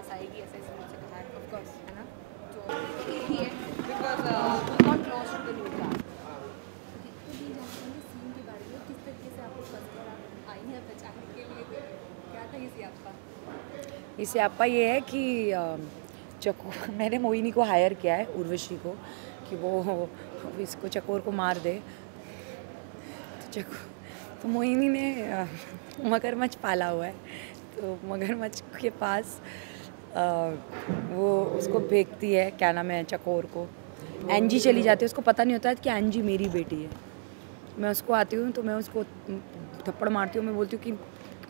पास आएगी, ऐसे ऐसे मुझसे कहा है, ऑफ कोर्स, है ना, तो यही है, because not close to the new class. तो ये जानते हैं सीन के बारे में, किस तरीके से आपको फंस कर आप आई हैं बचाने के लिए, क्या था ये आपका? इसे आपका ये है कि चको मैंने मोहिनी को हायर किया है, उर्वशी को, कि वो इसको चकोर को मार दे। तो मोहिनी ने मगरमच्छ पाला हुआ है, तो मगरमच्छ के पास वो उसको भेजती है, क्या नाम है, चकोर को। एंजी चली जाती है, उसको पता नहीं होता है कि एंजी मेरी बेटी है। मैं उसको आती हूँ तो मैं उसको थप्पड़ मारती हूँ, मैं बोलती हूँ कि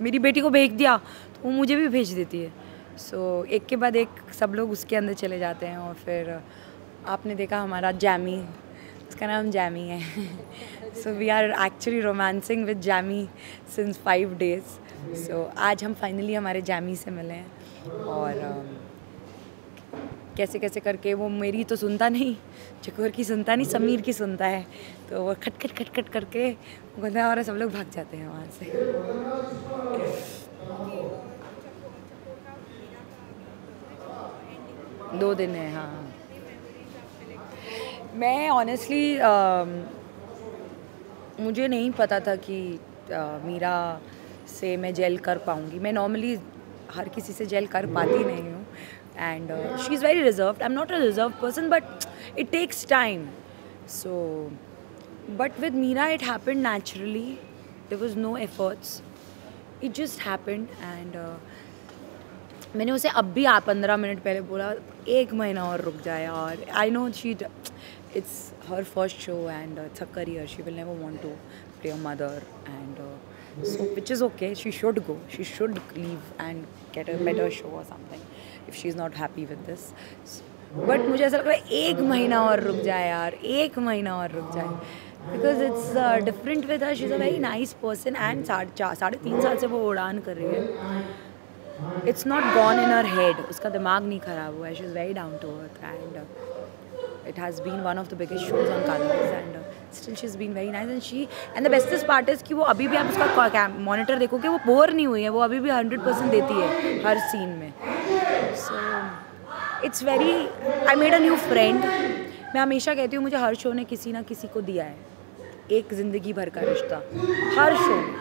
मेरी बेटी को भेज दिया, तो वो मुझे भी भेज देती है। सो एक के बाद एक सब लोग उसके अंदर चले जाते हैं। और फिर आपने देखा हमारा जैमी, उसका नाम जैमी है। So we are actually romancing with Jamie since 5 days। So आज हम फाइनली हमारे जैमी से मिले हैं। और कैसे कैसे करके वो मेरी तो सुनता नहीं, चकोर की सुनता नहीं, समीर की सुनता है। तो वो खट खट खट खट करके बोलता है और सब लोग भाग जाते हैं वहाँ से। चकोर का मीरा का एंडिंग 2 दिन है, हाँ। मैं ऑनेस्टली मुझे नहीं पता था कि मीरा से मैं जेल कर पाऊँगी। मैं नॉर्मली हर किसी से जेल कर पाती नहीं हूँ। And she is very reserved. I am not a reserve person, but it takes time. So but with Meera it happened naturally, there was no efforts, it just happened. And मैंने उसे अब भी 15 मिनट पहले बोला 1 महीना और रुक जाए। और I know she, it's her first show and it's her career. She will never want to play a mother, and so which is okay. She should go. She should leave and get a better show or something if she's not happy with this. But मुझे ऐसा लग रहा है 1 महीना और रुक जाए यार, 1 महीना और रुक जाए, because it's different with her. She's a very nice person and 3.5 साल से वो उड़ान कर रही है. It's not gone in her head. उसका दिमाग नहीं खराब हुआ है. She's very down to earth and it has been one of the biggest shows on Colors, and still she's been very nice. And the bestest part is कि वो अभी भी आप उसका मॉनिटर देखोगे, वो बोर नहीं हुई है, वो अभी भी 100% देती है हर सीन में. So it's very, I made a new friend. मैं हमेशा कहती हूँ मुझे हर शो ने किसी ना किसी को दिया है एक ज़िंदगी भर का रिश्ता, हर शो में.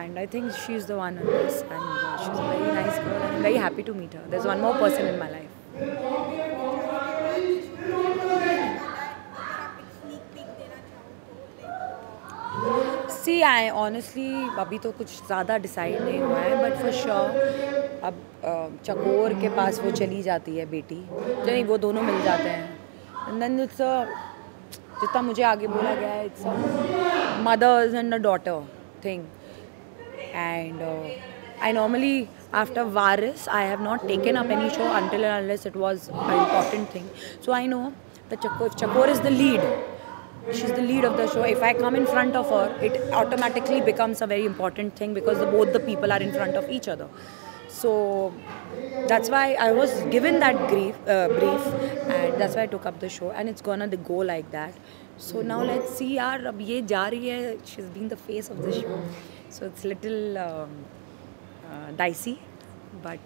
And I think she's the one on this, and she's a very nice girl, and I'm very happy to meet her. There's one more person in my life. See I honestly अभी तो कुछ ज़्यादा decide नहीं हुआ है, but for sure अब चकोर के पास वो चली जाती है बेटी, नहीं वो दोनों मिल जाते हैं. एंड देन इट्स जितना मुझे आगे बोला गया है, it's mothers and a daughter thing. And I normally, after Varis, I have not taken up any show until and unless it was an important thing. So I know that Chakor is the lead. She's the lead of the show. If I come in front of her, it automatically becomes a very important thing because both the people are in front of each other. So that's why I was given that brief, and that's why I took up the show, and it's gonna go like that. So now let's see यार, अब ये जा रही है, she's been the face of the show, so it's little dicey, but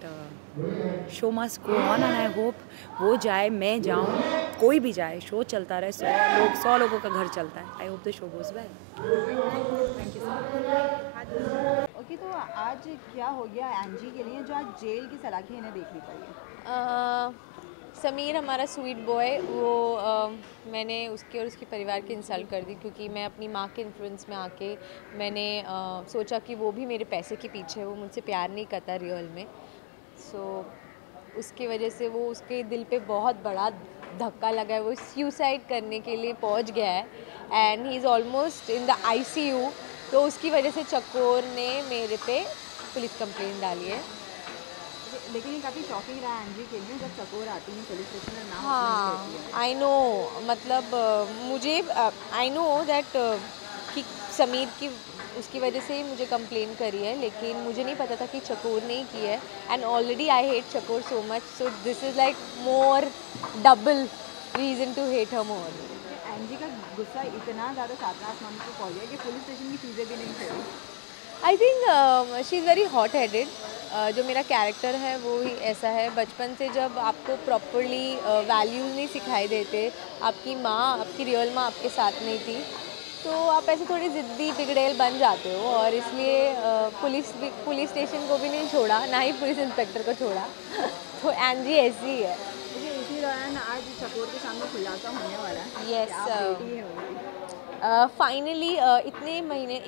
show must go on, and I hope वो जाए, मैं जाऊँ, कोई भी जाए, शो चलता रहे, 100 लोगों का घर चलता है. I hope the show goes well. Thank you so much. Okay, तो आज क्या हो गया एंजी के लिए जो आज जेल की सलाखें इन्हें देखनी पड़ी? समीर हमारा स्वीट बॉय, वो मैंने उसके और उसके परिवार की इंसल्ट कर दी क्योंकि मैं अपनी माँ के इन्फ्लुएंस में आके मैंने सोचा कि वो भी मेरे पैसे के पीछे है, वो मुझसे प्यार नहीं करता रियल में. सो उसकी वजह से वो, उसके दिल पे बहुत बड़ा धक्का लगा है, वो सुसाइड करने के लिए पहुंच गया है and he is almost in the ICU. तो उसकी वजह से चकोर ने मेरे पे पुलिस कंप्लेंट डाली है. लेकिन ये काफ़ी शॉकिंग रहा एंजी के लिए जब चकोर आती है पुलिस स्टेशन में नाम. हाँ, आई नो, मतलब मुझे आई नो दैट कि समीर की उसकी वजह से ही मुझे कंप्लेन करी है, लेकिन मुझे नहीं पता था कि चकोर ने की है. And already I hate Chakor so much, so this is like more double reason to hate her more. Angie का गुस्सा इतना ज़्यादा सातवां आसमान को पहुंच गया कि पुलिस स्टेशन की चीज़ें भी नहीं छोड़ी. I think she is very hot-headed. जो मेरा कैरेक्टर है वो ही ऐसा है। बचपन से जब आपको प्रॉपरली वैल्यूज़ नहीं सिखाई देते, आपकी माँ, आपकी रियल माँ आपके साथ नहीं थी, तो आप ऐसे थोड़ी ज़िद्दी बिगड़ैल बन जाते हो। और इसलिए पुलिस स्टेशन को भी नहीं छोड़ा, ना ही पुलिस इंस्पेक्टर को छोड़ा। तो एंजी ऐसी ही है। देखिए इसी दौरान आज चकोर के सामने खुलासा होने वाला है। Yes, क्या आप बेटी है उनकी? फाइनली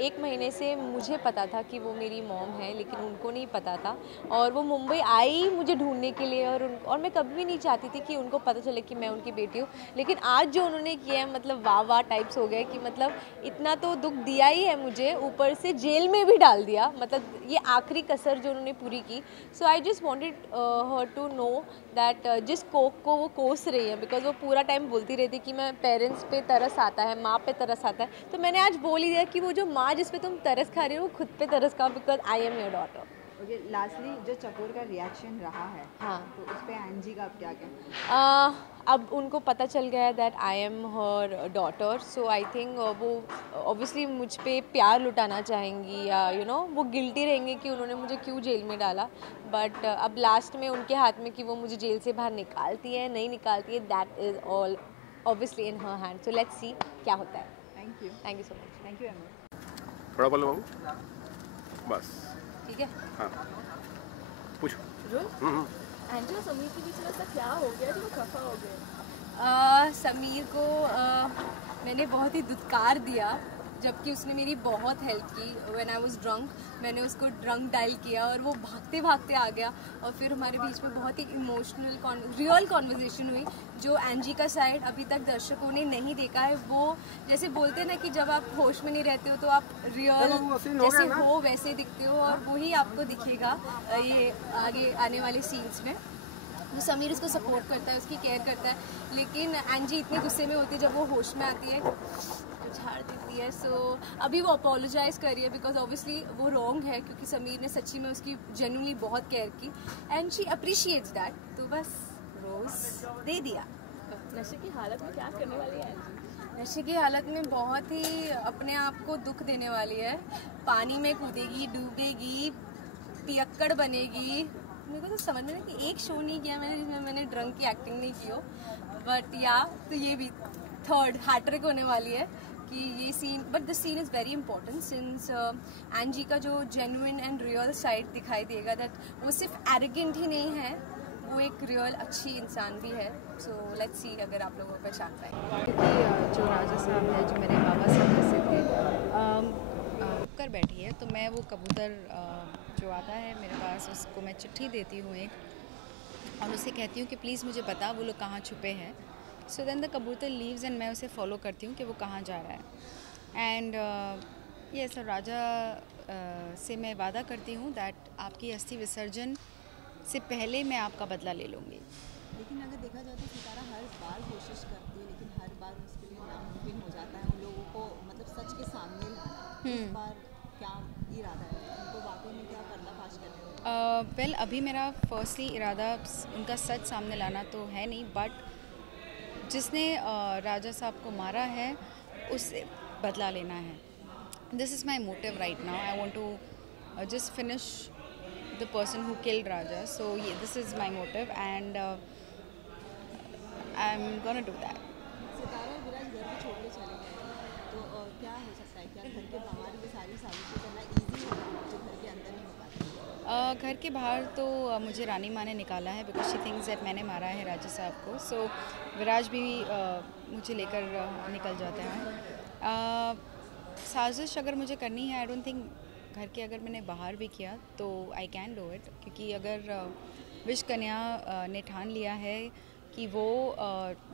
एक महीने से मुझे पता था कि वो मेरी मॉम है, लेकिन उनको नहीं पता था। और वो मुंबई आई मुझे ढूंढने के लिए, और मैं कभी भी नहीं चाहती थी कि उनको पता चले कि मैं उनकी बेटी हूँ। लेकिन आज जो उन्होंने किया है, मतलब वाह वाह टाइप्स हो गए कि मतलब इतना तो दुख दिया ही है मुझे, ऊपर से जेल में भी डाल दिया। मतलब ये आखिरी कसर जो उन्होंने पूरी की। So I just wanted her to know that जिस कोक को वो कोस रही है, बिकॉज वो पूरा टाइम बोलती रहती कि मैं पेरेंट्स पे तरस आता है, माँ पे तरस आता है, तो मैंने आज बोल ही दिया कि वो जो माँ जिस पे तुम तरस खा रही हो, वो खुद पे तरस खाओ, because I am your daughter. Okay, lastly जो चकोर का रिएक्शन रहा है, हाँ। तो उस पे एंजी का आप क्या कहना? अब उनको पता चल गया है that I am her daughter, so I think वो ऑब्वियसली मुझ पे प्यार लुटाना चाहेंगी, या वो गिल्टी रहेंगे कि उन्होंने मुझे क्यों जेल में डाला। बट अब लास्ट में उनके हाथ में कि वो मुझे जेल से बाहर निकालती है नहीं निकालती है, that is all obviously in her hand. So let's see क्या होता है। Thank you so much. Thank you Amit. बड़ा बोलो बाबू, बस ठीक है। हाँ पूछो। एंजी और समीर के बीच में ऐसा क्या हो गया जो वो खफा हो गए? समीर को मैंने बहुत ही दुत्कार दिया, जबकि उसने मेरी बहुत हेल्प की। व्हेन आई वाज ड्रंक, मैंने उसको ड्रंक डायल किया और वो भागते भागते आ गया, और फिर हमारे बीच में बहुत ही इमोशनल रियल कॉन्वर्जेशन हुई, जो एंजी का साइड अभी तक दर्शकों ने नहीं देखा है। वो जैसे बोलते हैं ना कि जब आप होश में नहीं रहते हो तो आप रियल जैसे हो वैसे दिखते हो, और वही आपको दिखेगा ये आगे आने वाले सीन्स में। वो समीर उसको सपोर्ट करता है, उसकी केयर करता है, लेकिन एंजी इतने गुस्से में होती है जब वो होश में आती है तो झाड़ देती है। सो अभी वो अपोलोजाइज़ कर रही है, बिकॉज ऑब्वियसली वो रॉन्ग है, क्योंकि समीर ने सच्ची में उसकी जेन्युइनली बहुत केयर की, एंड शी अप्रिशिएट्स दैट। तो बस रोज़ दे दिया। नशे की हालत में क्या करने वाली है एंजी? नशे की हालत में बहुत ही अपने आप को दुख देने वाली है। पानी में कूदेगी, डूबेगी, पियक्कड़ बनेगी। मेरे को तो समझ में नहीं कि एक शो नहीं किया मैंने जिसमें मैंने ड्रंक की एक्टिंग नहीं की हो, बट या तो ये भी थर्ड हैट्रिक होने वाली है कि ये scene. But this scene is very important since Angie का जो जेन्युइन एंड रियल साइड दिखाई देगा, दैट वो सिर्फ एरोगेंट ही नहीं है, वो एक रियल अच्छी इंसान भी है। सो लेट्स सी अगर आप लोगों को पहचान पाए। क्योंकि जो राजा साहब है, जो मेरे बाबा साहब जैसे थे, कर बैठी है, तो मैं वो कबूतर जो आता है मेरे पास, उसको मैं चिट्ठी देती हूँ एक, और उसे कहती हूँ कि प्लीज़ मुझे बता वो लोग कहाँ छुपे हैं। सो देन द कबूतर लीव्स एंड मैं उसे फॉलो करती हूँ कि वो कहाँ जा रहा है। एंड ये सर राजा से मैं वादा करती हूँ दैट आपकी अस्थि विसर्जन से पहले मैं आपका बदला ले लूँगी। लेकिन अगर देखा जाए तो सितारा हर बार कोशिश करती है, लेकिन हर बार उसके लिए नामुमकिन हो जाता है उन लोगों को मतलब सच के सामने लाना। इस बार क्या इरादा है उनको, वाकई में क्या पर्दाफाश करने का? वेल अभी मेरा फर्स्टली इरादा उनका सच सामने लाना तो है नहीं, बट जिसने राजा साहब को मारा है उससे बदला लेना है। This is my motive right now. I want to just finish the person who killed Raja. So yeah, this is my motive, and I'm gonna do that. सितारा और विराज घर भी छोड़ के चले गए, तो क्या हो सकता है? क्या घर के बाहर ये सारी साजिशें करना ईजी होगा जो घर के अंदर नहीं हो पाता? घर के बाहर तो मुझे रानी माँ ने निकाला है, बिकॉज शी थिंक्स दैट मैंने मारा है राजा साहब को। सो विराज भी मुझे लेकर निकल जाते हैं। साजिश अगर मुझे करनी है, आई डोंट थिंक घर के अगर मैंने बाहर भी किया तो आई कैन डू इट, क्योंकि अगर विश कन्या ने ठान लिया है कि वो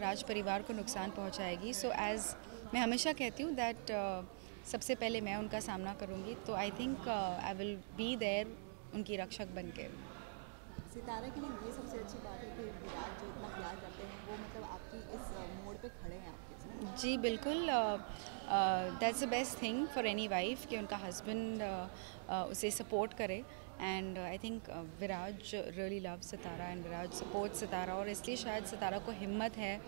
राज परिवार को नुकसान पहुंचाएगी, सो एज़ मैं हमेशा कहती हूँ दैट सबसे पहले मैं उनका सामना करूँगी, तो I think I will be there उनकी रक्षक बन के। सितारा के लिए ये सबसे अच्छी बात है कि विराज जो इतना प्यार करते हैं वो मतलब आपकी इस मोड़ पे खड़े हैं आपके साथ। जी बिल्कुल, that's the best thing for any wife कि उनका हस्बैंड उसे सपोर्ट करे। And I think Viraj really love Sitara and Viraj support Sitara, और इसलिए शायद सितारा को हिम्मत है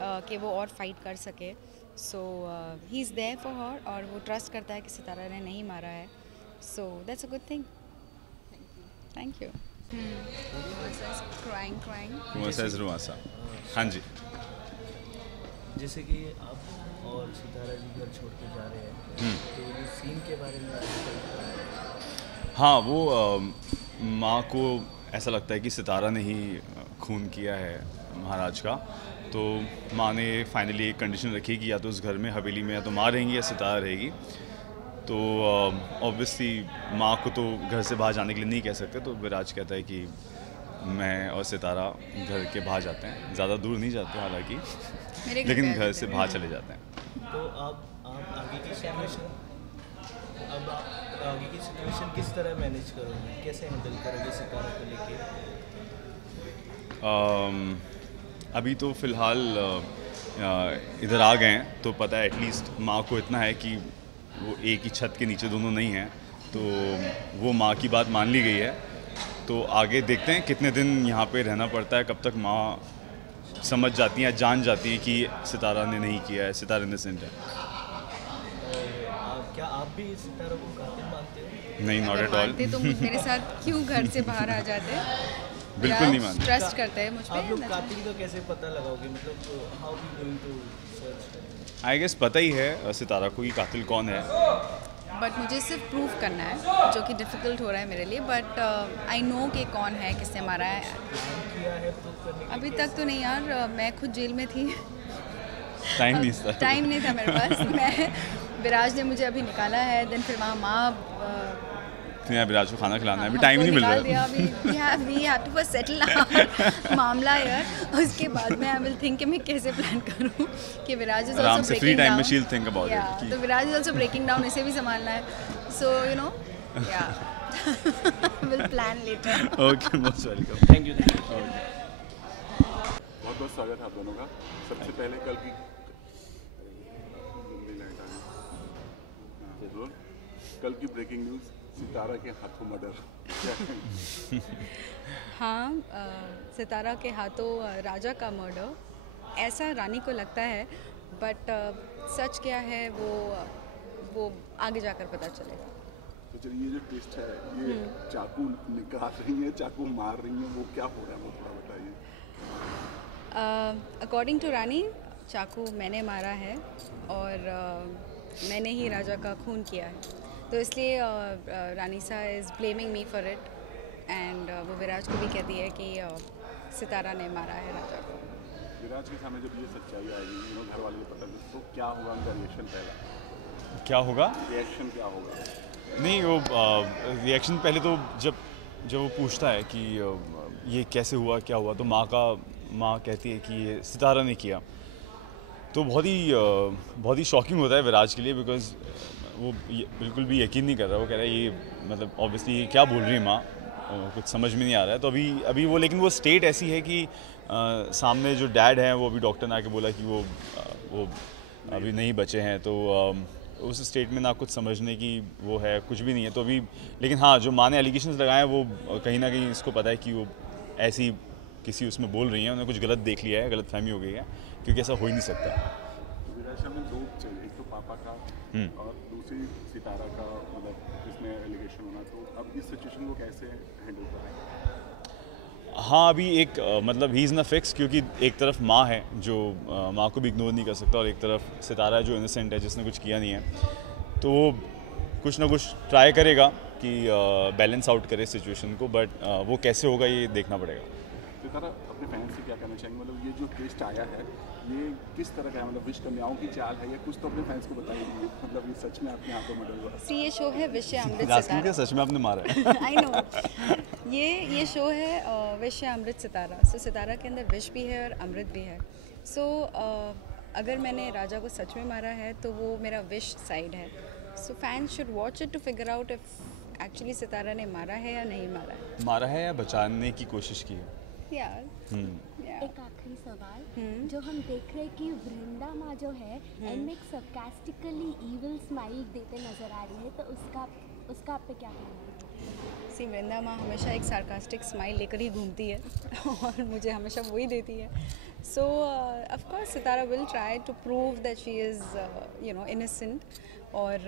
कि वो और फाइट कर सके। So he is there for her, और वो ट्रस्ट करता है कि सितारा ने नहीं मारा है। So that's a good thing. Thank you crying Kumar साइज रुआसा। हाँ जी। जैसे कि आप और सितारा जी घर छोड़ के जा रहे हैं, तो ये सीन के बारे में आपको क्या लगता है? हाँ, वो माँ को ऐसा लगता है कि सितारा ने ही खून किया है महाराज का, तो माँ ने फाइनली एक कंडीशन रखी कि या तो उस घर में हवेली में या तो माँ रहेंगी या सितारा रहेगी। तो ऑब्वियसली माँ को तो घर से बाहर जाने के लिए नहीं कह सकते, तो विराज कहता है कि मैं और सितारा घर के बाहर जाते हैं, ज़्यादा दूर नहीं जाते हालांकि, लेकिन घर से बाहर चले जाते हैं। तो आप आगे की सिचुएशन किस तरह मैनेज करोगे, कैसे हैंडल करोगे सितारा को लेके? अभी तो फ़िलहाल इधर आ गए हैं, तो पता है एटलीस्ट माँ को इतना है कि वो एक ही छत के नीचे दोनों नहीं हैं, तो वो माँ की बात मान ली गई है। तो आगे देखते हैं कितने दिन यहाँ पे रहना पड़ता है, कब तक माँ समझ जाती हैं, जान जाती हैं कि सितारा ने नहीं किया है, सितारा इनोसेंट है। क्या आप भी सितारा को कातिल मानते हो? नहीं, नॉट एट ऑल। तो मेरे साथ क्यों घर से बाहर आ जाते? बिल्कुल नहीं मानते। ट्रस्ट करते हैं मुझ पे। आप लोग कातिल का कैसे पता लगाओगे, मतलब how you going to search? I guess पता ही है सितारा को कि कातिल कौन है। बट मुझे सिर्फ प्रूव करना है, जो कि डिफ़िकल्ट हो रहा है मेरे लिए, बट आई नो कि कौन है, किसने मारा है। किया है प्रूफ करने के? अभी तक तो नहीं यार, मैं खुद जेल में थी, टाइम नहीं था। टाइम नहीं था मेरे पास। मैं विराज ने मुझे अभी निकाला है, देन फिर वहाँ माँ विराज को खाना खिलाना है, अभी टाइम नहीं मिल रहा है। We have to first settle मामला यार, उसके बाद में आई विल थिंक कि मैं कैसे प्लान करूँ कि विराज इज आराम आल्सो से फ्री ब्रेकिंग टाइम डाउन। में शील थिंक अबाउट इट। तो Viraj is also breaking down, इसे भी संभालना है, सो यू नो या will plan later. Okay, most welcome. Thank you. बहुत बहुत स्वागत है आप दोनों का। सबसे पहले कल की ब्रेकिंग न्यूज़, सितारा के हाथों मर्डर। हाँ, सितारा के हाथों राजा का मर्डर, ऐसा रानी को लगता है, बट सच क्या है वो आगे जाकर पता चलेगा। तो चलिए, ये जो ट्विस्ट है, ये चाकू निकाल रही है, चाकू मार रही है, वो क्या हो रहा है वो थोड़ा बताइए। अकॉर्डिंग टू रानी, चाकू मैंने मारा है और मैंने ही राजा का खून किया है, तो इसलिए रानी सा is blaming me for it, and वो विराज को भी कहती है कि सितारा ने मारा है राजा को। विराज के सामने जब ये सच्चाई आएगी, घर वाले को पता चले, तो क्या होगा उनका रिएक्शन? पहला क्या होगा? रिएक्शन क्या होगा? नहीं, वो रिएक्शन पहले तो जब वो पूछता है कि ये कैसे हुआ, क्या हुआ, तो माँ कहती है कि ये सितारा ने किया, तो बहुत ही शॉकिंग होता है विराज के लिए, बिकॉज वो बिल्कुल भी यकीन नहीं कर रहा। वो कह रहा है ये मतलब ऑब्वियसली क्या बोल रही है माँ, कुछ समझ में नहीं आ रहा है। तो अभी वो, लेकिन वो स्टेट ऐसी है कि सामने जो डैड हैं वो अभी डॉक्टर ने आके बोला कि वो अभी नहीं बचे हैं, तो उस स्टेट में ना कुछ समझने की वो है, कुछ भी नहीं है। तो अभी, लेकिन हाँ, जो माँ ने एलिगेशंस लगाए हैं वो कहीं ना कहीं इसको पता है कि वो ऐसी किसी उसमें बोल रही हैं, उन्हें कुछ गलत देख लिया है, गलत फहमी हो गई है, क्योंकि ऐसा हो ही नहीं सकता। विराज में दो चाहिए, एक तो पापा का और दूसरी सितारा का, मतलब इसमें एलिगेशन होना, तो अब इस सिचुएशन को कैसे हैंडल करें? हाँ, अभी एक मतलब ही इज़ ना फिक्स, क्योंकि एक तरफ माँ है जो माँ को भी इग्नोर नहीं कर सकता, और एक तरफ सितारा है जो इनोसेंट है, जिसने कुछ किया नहीं है, तो वो कुछ ना कुछ ट्राई करेगा कि बैलेंस आउट करे सिचुएशन को, बट वो कैसे होगा ये देखना पड़ेगा। सितारा अपने फैंस से क्या कहना चाहेंगे, मतलब ये जो ट्विस्ट आया है ये किस तरह का है, मतलब विश कन्याओं की चाल है, या कुछ तो अपने फैंस को बताइए, मतलब ये सच में आपके हाथों मर्डर हुआ? सी ये शो है विश्व अमृत राजकीय सितारा। क्या सच में आपने मारा है? आई नो, ये शो है विश्व अमृत सितारा। सो सितारा के अंदर विश भी है और अमृत भी है। सो अगर मैंने राजा को सच में मारा है तो वो मेरा विश साइड है। So fans should watch it to figure out if actually Sitara ने मारा है या नहीं मारा है। मारा है या बचाने की कोशिश की है? यार एक आखिरी सवाल, जो हम देख रहे हैं कि वृंदा माँ जो है एंड में एक सरकास्टिकली इविल स्माइल देते नजर आ रही है, तो उसका आप पे क्या कहना है? सी वृंदा माँ हमेशा एक सार्कास्टिक स्माइल लेकर ही घूमती है और मुझे हमेशा वही देती है। So of course Sitara will try to prove that she is innocent, और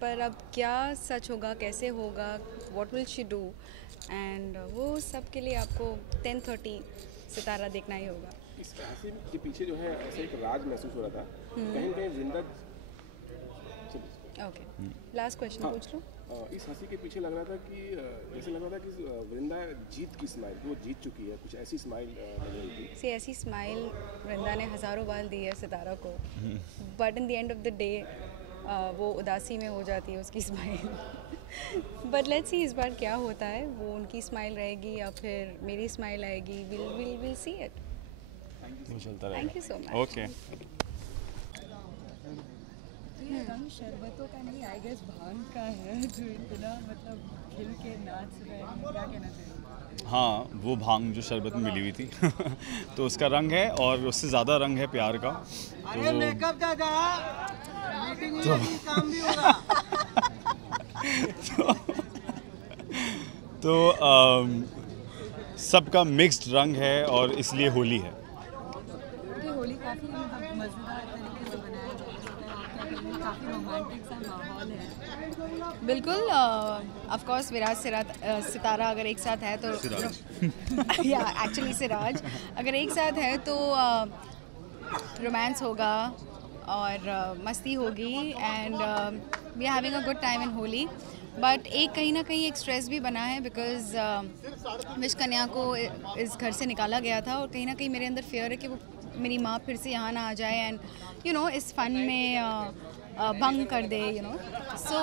पर अब क्या सच होगा, कैसे होगा, what will she do, and वो सब के लिए आपको 10:30 सितारा देखना ही होगा। इस हंसी के पीछे जो है ऐसा एक राज महसूस हो रहा था, कहीं कहीं वृंदा। ओके, लास्ट क्वेश्चन पूछ लो। इस हंसी के पीछे लग रहा था कि जैसे लग रहा था कि वृंदा जीत की स्माइल, वो जीत चुकी है, कुछ ऐसी स्माइल लग रही थी। से ऐसी स्माइल वृंदा ने हज़ारों बार दी है सितारा को, but in the end of the day वो उदासी में हो जाती है उसकी स्माइल। बट लेट्स सी इस बार क्या होता है, वो उनकी स्माइल रहेगी या फिर मेरी स्माइल आएगी, विल सी इट। वो चलता रहेगा। Thank you so much. Okay. ये रंग शरबतों का नहीं, आई गेस भांग का है, जो इतना मतलब खिल के नाच रहे हैं, क्या कहना चाहिए? हाँ, वो भांग जो शरबत में मिली हुई थी तो उसका रंग है, और उससे ज़्यादा रंग है प्यार का। तो मेकअप दादा मीटिंग तो, काम भी होगा। तो सबका मिक्स्ड रंग है और इसलिए होली है। कि होली काफ़ी मज़ेदार तरीके से मनाया जाता है, काफ़ी रोमांटिक सा माहौल है। बिल्कुल, ऑफ कोर्स विराज सितारा अगर एक साथ है तो या एक्चुअली सिराज अगर एक साथ है तो रोमांस होगा और मस्ती होगी, and we are having a good time in Holi. But एक कहीं ना कहीं एक स्ट्रेस भी बना है, बिकॉज विश कन्या को इस घर से निकाला गया था, और कहीं ना कहीं मेरे अंदर फेयर है कि वो मेरी माँ फिर से यहाँ ना आ जाए एंड यू नो इस फन में भंग कर दे, यू नो। सो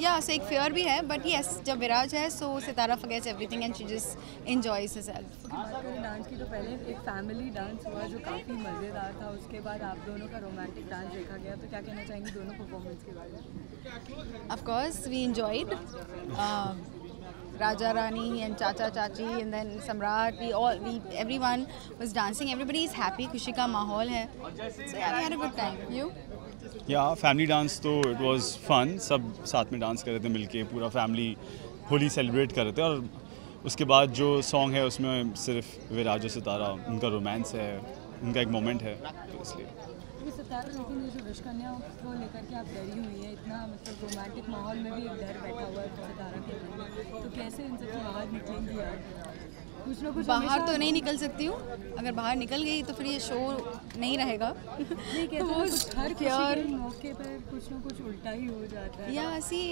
या से एक फेयर भी है, बट यस जब विराज है so Sitara forgets everything and she just enjoys himself. बात करें डांस की तो पहले एक फैमिली डांस हुआ जो काफ़ी मज़ेदार था, उसके बाद आप दोनों का रोमांटिक डांस देखा गया, तो क्या कहना चाहेंगी दोनों परफॉर्मेंस के बारे में? Of course, we enjoyed. Raja Rani and Chacha Chachi and then Samrat, everyone was dancing. Everybody is happy. खुशी का माहौल है. So yeah, we had a good time. You? या फैमिली डांस तो इट वाज फन, सब साथ में dance कर रहे थे मिलके, पूरा फैमिली होली सेलिब्रेट कर रहे थे। और उसके बाद जो सॉन्ग है उसमें सिर्फ विराज और सितारा, उनका रोमांस है, उनका एक मोमेंट है, तो इसलिए। सितारा, लेकिन ये जो विश कन्या को लेकर के आप डरी हुई है, इतना मतलब रोमांटिक माहौल में भी एक डर बैठा हुआ है सितारा के मन में, तो कैसे इन सबसे बाहर निकलेंगी आप? कुछ ना कुछ बाहर तो नहीं निकल सकती हूँ, अगर बाहर निकल गई तो फिर ये शो नहीं रहेगा। नहीं कहते वो कुछ हर प्यार मौके पर कुछ ना कुछ उल्टा ही हो जाता है। या ऐसी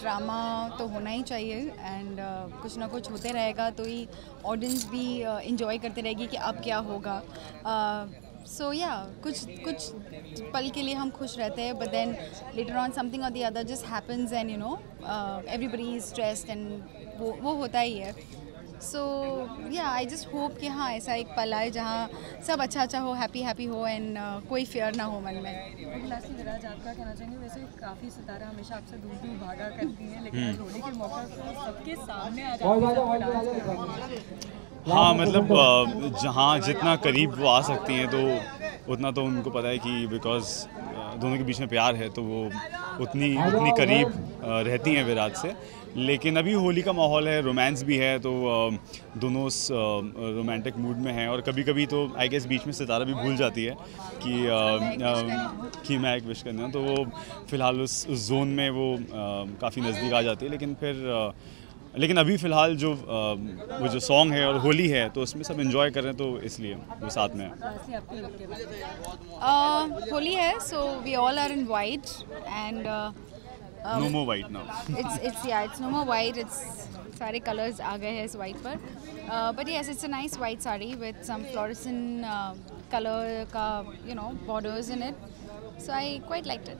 ड्रामा तो होना ही चाहिए, एंड कुछ ना कुछ होते रहेगा तो ही ऑडियंस भी इंजॉय करते रहेगी कि अब क्या होगा। सो या कुछ पल के लिए हम खुश रहते हैं, but then later on something और the other just happens and you know everybody is stressed and वो होता ही है। सो या आई जस्ट होप कि हाँ ऐसा एक पल आए जहाँ सब अच्छा हो, हैप्पी हो, एंड कोई फियर ना हो मन में। लास्टली विराज, आप क्या कहना चाहेंगे? वैसे काफ़ी सितारा हमेशा आपसे दूर भागा करती हैं, लेकिन आज होली के मौके पर सबके सामने आ जाती है। हाँ, मतलब जहाँ जितना करीब वो आ सकती हैं तो उतना तो उनको पता है कि बिकॉज दोनों के बीच में प्यार है तो वो उतनी करीब रहती हैं विराज से। लेकिन अभी होली का माहौल है, रोमांस भी है, तो दोनों रोमांटिक मूड में हैं। और कभी कभी तो आई गेस बीच में सितारा भी भूल जाती है कि मैं एक विश करना हूँ, तो वो फ़िलहाल उस जोन में वो काफ़ी नज़दीक आ जाती है। लेकिन अभी फ़िलहाल जो वो जो सॉन्ग है और होली है तो उसमें सब एंजॉय कर रहे हैं, तो इसलिए वो साथ में है। होली है, so we all are in white and no more white now. It's no more white, it's सारे कलर्स आ गए हैं इस वाइट पर। But yes, it's a nice white sari with some fluorescent colour का you know borders in it, so I quite liked it.